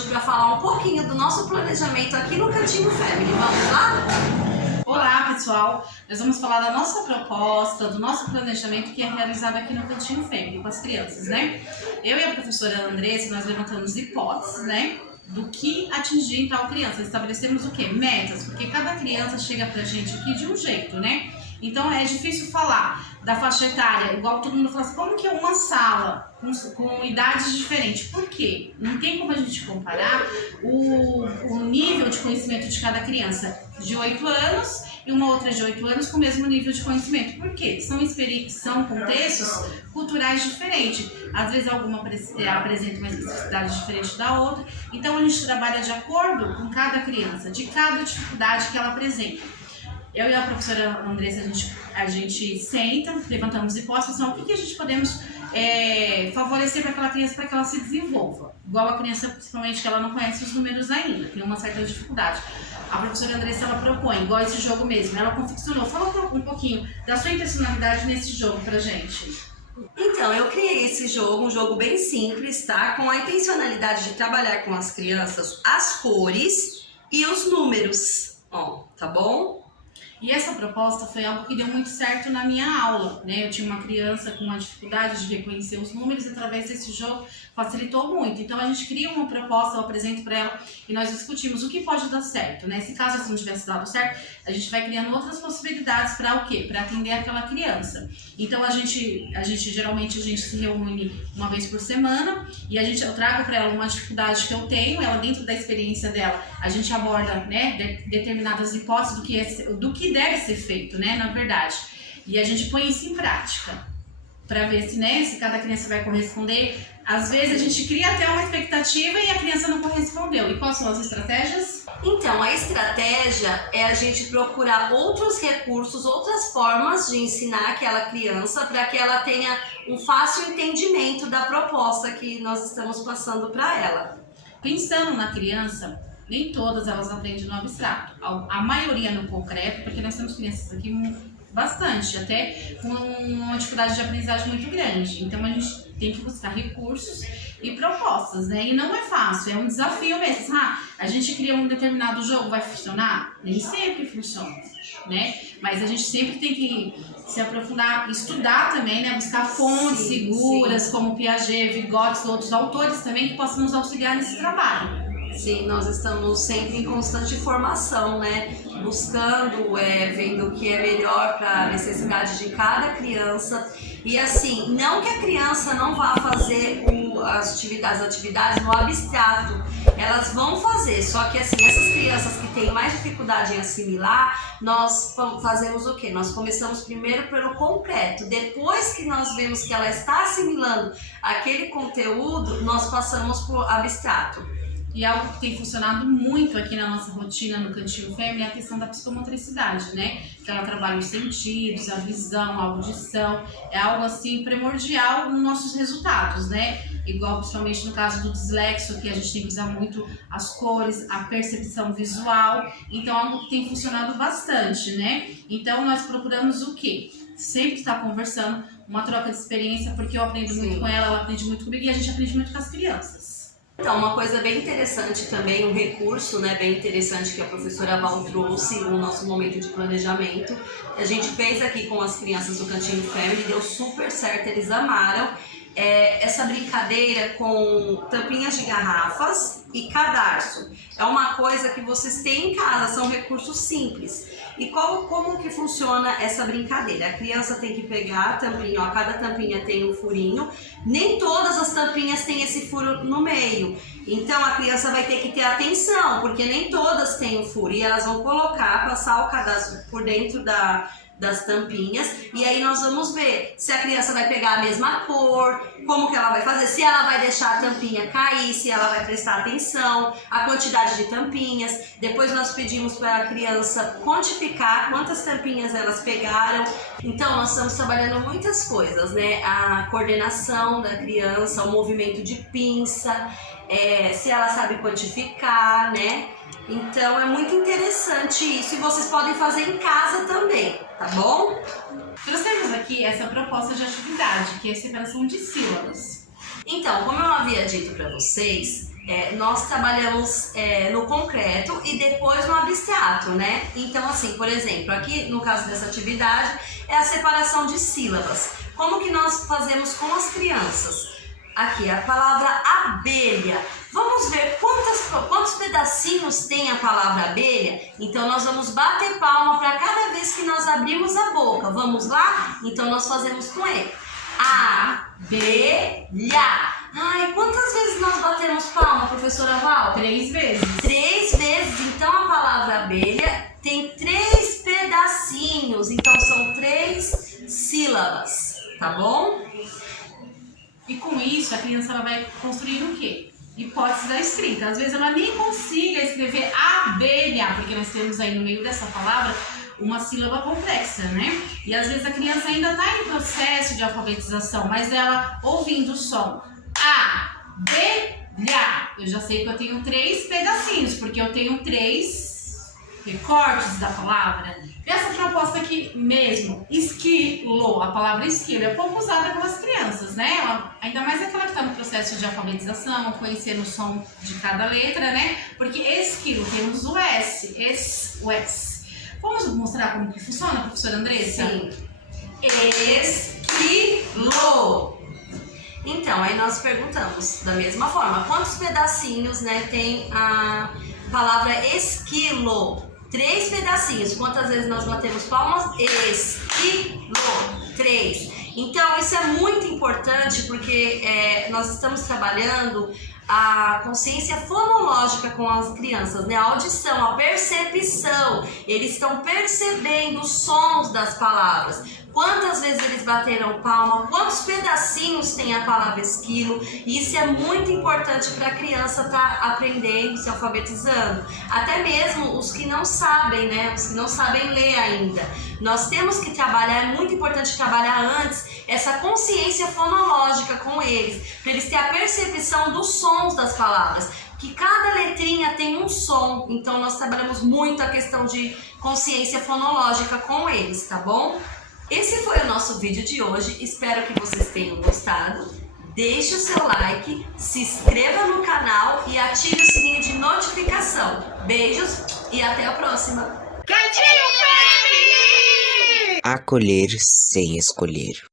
hoje para falar um pouquinho do nosso planejamento aqui no Cantinho Family. Vamos lá? Olá, pessoal! Nós vamos falar da nossa proposta, do nosso planejamento que é realizado aqui no Cantinho Family com as crianças, né? Eu e a professora Andressa, nós levantamos hipóteses, né? Do que atingir em tal criança. Estabelecemos o quê? Metas, porque cada criança chega pra gente aqui de um jeito, né? Então é difícil falar da faixa etária, igual todo mundo fala assim, como que é uma sala com idades diferentes? Por quê? Não tem como a gente comparar o nível de conhecimento de cada criança de 8 anos e uma outra de 8 anos com o mesmo nível de conhecimento. Por quê? São contextos culturais diferentes. Às vezes alguma apresenta uma especificidade diferente da outra. Então a gente trabalha de acordo com cada criança, de cada dificuldade que ela apresenta. Eu e a professora Andressa, a gente senta, levantamos hipóteses, o que a gente podemos favorecer para aquela criança para que ela se desenvolva. Igual a criança, principalmente, que ela não conhece os números ainda, tem uma certa dificuldade. A professora Andressa, ela propõe, igual esse jogo mesmo, ela confeccionou. Fala um pouquinho da sua intencionalidade nesse jogo pra gente. Então, eu criei esse jogo, um jogo bem simples, tá? Com a intencionalidade de trabalhar com as crianças as cores e os números, ó, tá bom? E essa proposta foi algo que deu muito certo na minha aula, né? Eu tinha uma criança com uma dificuldade de reconhecer os números e através desse jogo facilitou muito. Então a gente cria uma proposta, eu apresento para ela e nós discutimos o que pode dar certo, né? Se caso assim não tivesse dado certo, a gente vai criando outras possibilidades para o quê? Para atender aquela criança. Então geralmente a gente se reúne uma vez por semana e eu trago para ela uma dificuldade que eu tenho, ela dentro da experiência dela, a gente aborda, né, determinadas hipóteses do que deve ser feito, né, na verdade. E a gente põe isso em prática para ver se cada criança vai corresponder. Às vezes a gente cria até uma expectativa e a criança não correspondeu. E quais são as estratégias? Então, a estratégia é a gente procurar outros recursos, outras formas de ensinar aquela criança para que ela tenha um fácil entendimento da proposta que nós estamos passando para ela. Pensando na criança, nem todas elas aprendem no abstrato. A maioria no concreto, porque nós temos crianças aqui bastante, até com uma dificuldade de aprendizagem muito grande. Então a gente tem que buscar recursos e propostas, né? E não é fácil, é um desafio mesmo. A gente cria um determinado jogo, vai funcionar? Nem sempre funciona, né? Mas a gente sempre tem que se aprofundar, estudar também, né? Buscar fontes seguras, como Piaget, Vygotsky, outros autores também que possam nos auxiliar nesse trabalho. Sim, nós estamos sempre em constante formação, né? Buscando, vendo o que é melhor para a necessidade de cada criança. E assim, não que a criança não vá fazer as atividades no abstrato, elas vão fazer, só que assim, essas crianças que têm mais dificuldade em assimilar, nós fazemos o quê? Nós começamos primeiro pelo concreto, depois que nós vemos que ela está assimilando aquele conteúdo, nós passamos para o abstrato. E algo que tem funcionado muito aqui na nossa rotina no Cantinho Family é a questão da psicomotricidade, né? Que ela trabalha os sentidos, a visão, a audição, é algo assim primordial nos nossos resultados, né? Igual principalmente no caso do dislexo, que a gente tem que usar muito as cores, a percepção visual, então é algo que tem funcionado bastante, né? Então nós procuramos o quê? Sempre estar conversando, uma troca de experiência, porque eu aprendo muito com ela aprende muito comigo e a gente aprende muito com as crianças. Então, uma coisa bem interessante também, um recurso, né, bem interessante que a professora Val trouxe no nosso momento de planejamento, a gente fez aqui com as crianças do Cantinho Family, deu super certo, eles amaram. Essa brincadeira com tampinhas de garrafas e cadarço. É uma coisa que vocês têm em casa, são recursos simples. E como que funciona essa brincadeira? A criança tem que pegar a tampinha, ó, cada tampinha tem um furinho, nem todas as tampinhas têm esse furo no meio. Então a criança vai ter que ter atenção, porque nem todas têm o furo. E elas vão passar o cadastro por dentro das tampinhas, e aí nós vamos ver se a criança vai pegar a mesma cor, como que ela vai fazer, se ela vai deixar a tampinha cair, se ela vai prestar atenção, a quantidade de tampinhas. Depois nós pedimos para a criança quantificar quantas tampinhas elas pegaram. Então nós estamos trabalhando muitas coisas, né? A coordenação da criança, o movimento de pinça, se ela sabe quantificar, né? Então é muito interessante isso e vocês podem fazer em casa também, tá bom? Trouxemos aqui essa proposta de atividade, que é a separação de sílabas. Então, como eu havia dito para vocês, nós trabalhamos no concreto e depois no abstrato, né? Então, assim, por exemplo, aqui no caso dessa atividade é a separação de sílabas. Como que nós fazemos com as crianças? Aqui, a palavra abelha. Vamos ver quantos pedacinhos tem a palavra abelha? Então, nós vamos bater palma para cada vez que nós abrimos a boca. Vamos lá? Então, nós fazemos com ele. Abelha. Ai, quantas vezes nós batemos palma, professora Val? 3 vezes. 3 vezes. Então, a palavra abelha tem 3 pedacinhos. Então, são 3 sílabas. Tá bom? E com isso, a criança ela vai construir o quê? Hipótese da escrita. Às vezes ela nem consiga escrever abelha, porque nós temos aí no meio dessa palavra uma sílaba complexa, né? E às vezes a criança ainda está em processo de alfabetização, mas ela ouvindo o som abelha, eu já sei que eu tenho 3 pedacinhos, porque eu tenho 3 recortes da palavra. Essa proposta aqui mesmo, esquilo, a palavra esquilo é pouco usada pelas crianças, né? Ainda mais aquela que está no processo de alfabetização, conhecendo o som de cada letra, né? Porque esquilo, temos o S, o S. Vamos mostrar como que funciona, professora Andressa? Sim. Esquilo. Então, aí nós perguntamos da mesma forma, quantos pedacinhos, né, tem a palavra esquilo? 3 pedacinhos. Quantas vezes nós batemos palmas? Esquilo. 3. Então, isso é muito importante porque nós estamos trabalhando a consciência fonológica com as crianças, né? A audição, a percepção. Eles estão percebendo os sons das palavras. Quantas vezes eles bateram palma, quantos pedacinhos tem a palavra esquilo. Isso é muito importante para a criança estar aprendendo, se alfabetizando. Até mesmo os que não sabem, né? Os que não sabem ler ainda. Nós temos que trabalhar, é muito importante trabalhar antes essa consciência fonológica com eles, para eles terem a percepção dos sons das palavras. Que cada letrinha tem um som, então nós trabalhamos muito a questão de consciência fonológica com eles, tá bom? Esse foi o nosso vídeo de hoje, espero que vocês tenham gostado. Deixe o seu like, se inscreva no canal e ative o sininho de notificação. Beijos e até a próxima! Cantinho Family! Acolher sem escolher.